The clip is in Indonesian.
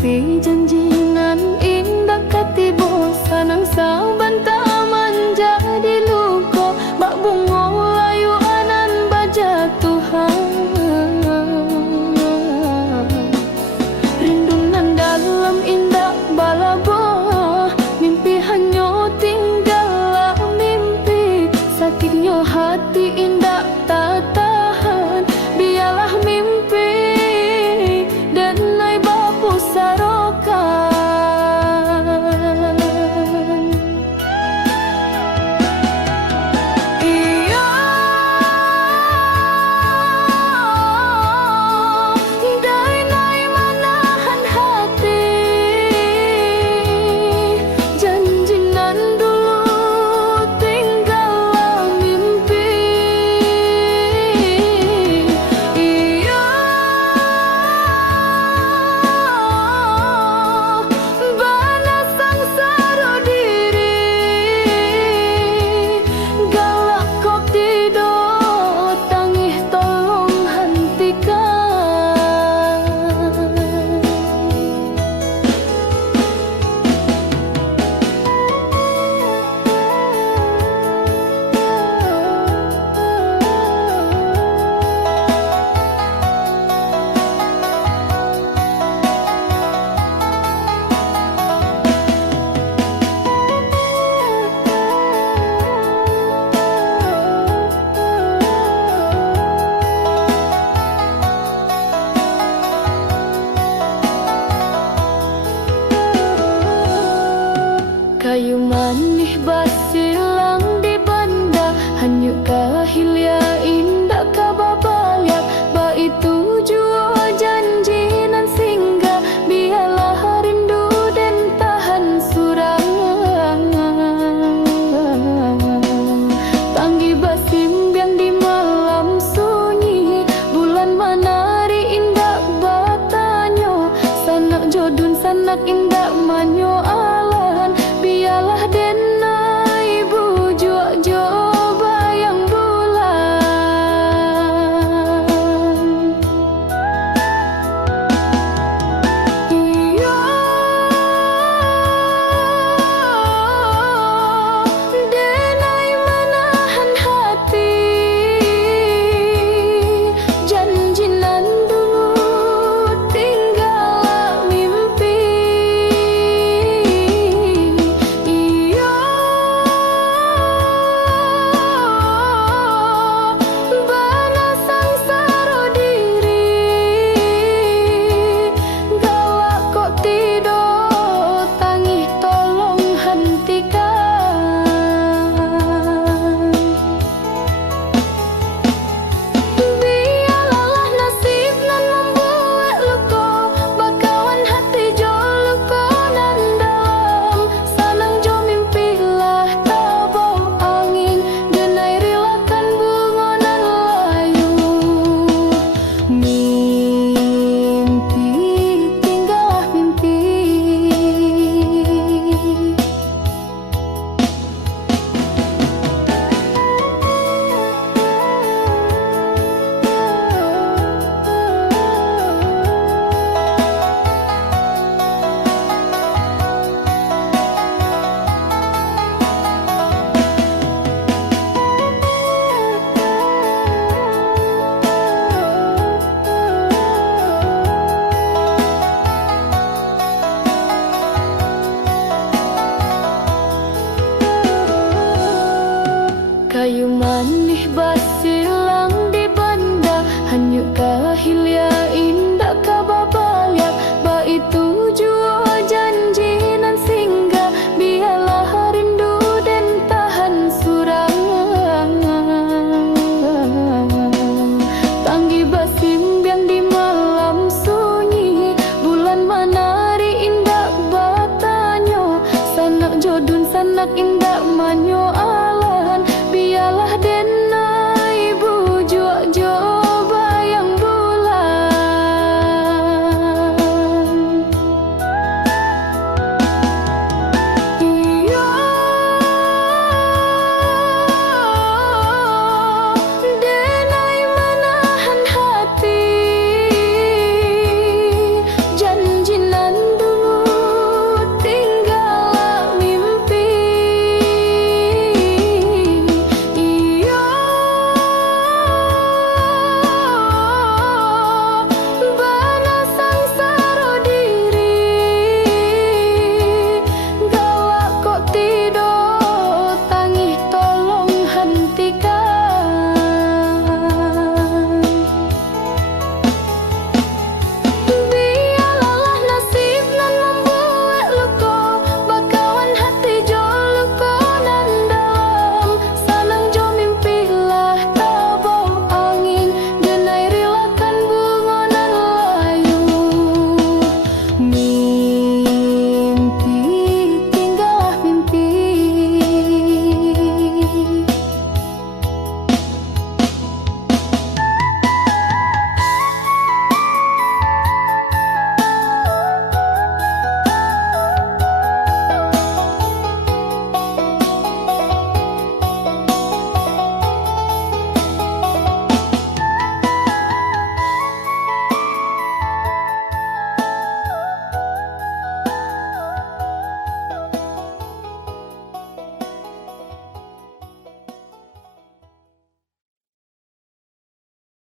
mimpi janjinan indah katibo sanang saban taman jadi luko bak bungo layu anan bajatuhan rindunan dalam indah balabo mimpi hanyo tinggal mimpi sakitnya hati indah tak tahan biarlah mimpi dan naik bapu sarokan iya dai naik manahan hati janjinan dulu tinggal mimpi iya bana sangsara diri galak kok tidur tangih tolong hentikan kayu manih basilang di banda hanyut kahilya indah kababalyak ba itu jua janjinan singgah biarlah rindu dan tahan surang panggil basimbiang di malam sunyi bulan manari indah batanyo sanak jodun sanak indah manyo alan biarlah denai bujuk jo bayang bulan iya denai manahan hati janjinan dulu tinggal mimpi iya bana sangsara diri galak kok tidur tangih tolong hentikan biarlah nasib nan membuat luka bakawan hati jo luka nan dalam sanang jo mimpilah tabau angin denai rilakan bunga nan layu mimpi tinggallah mimpi kayu manih basilang di banda hanyut kahilya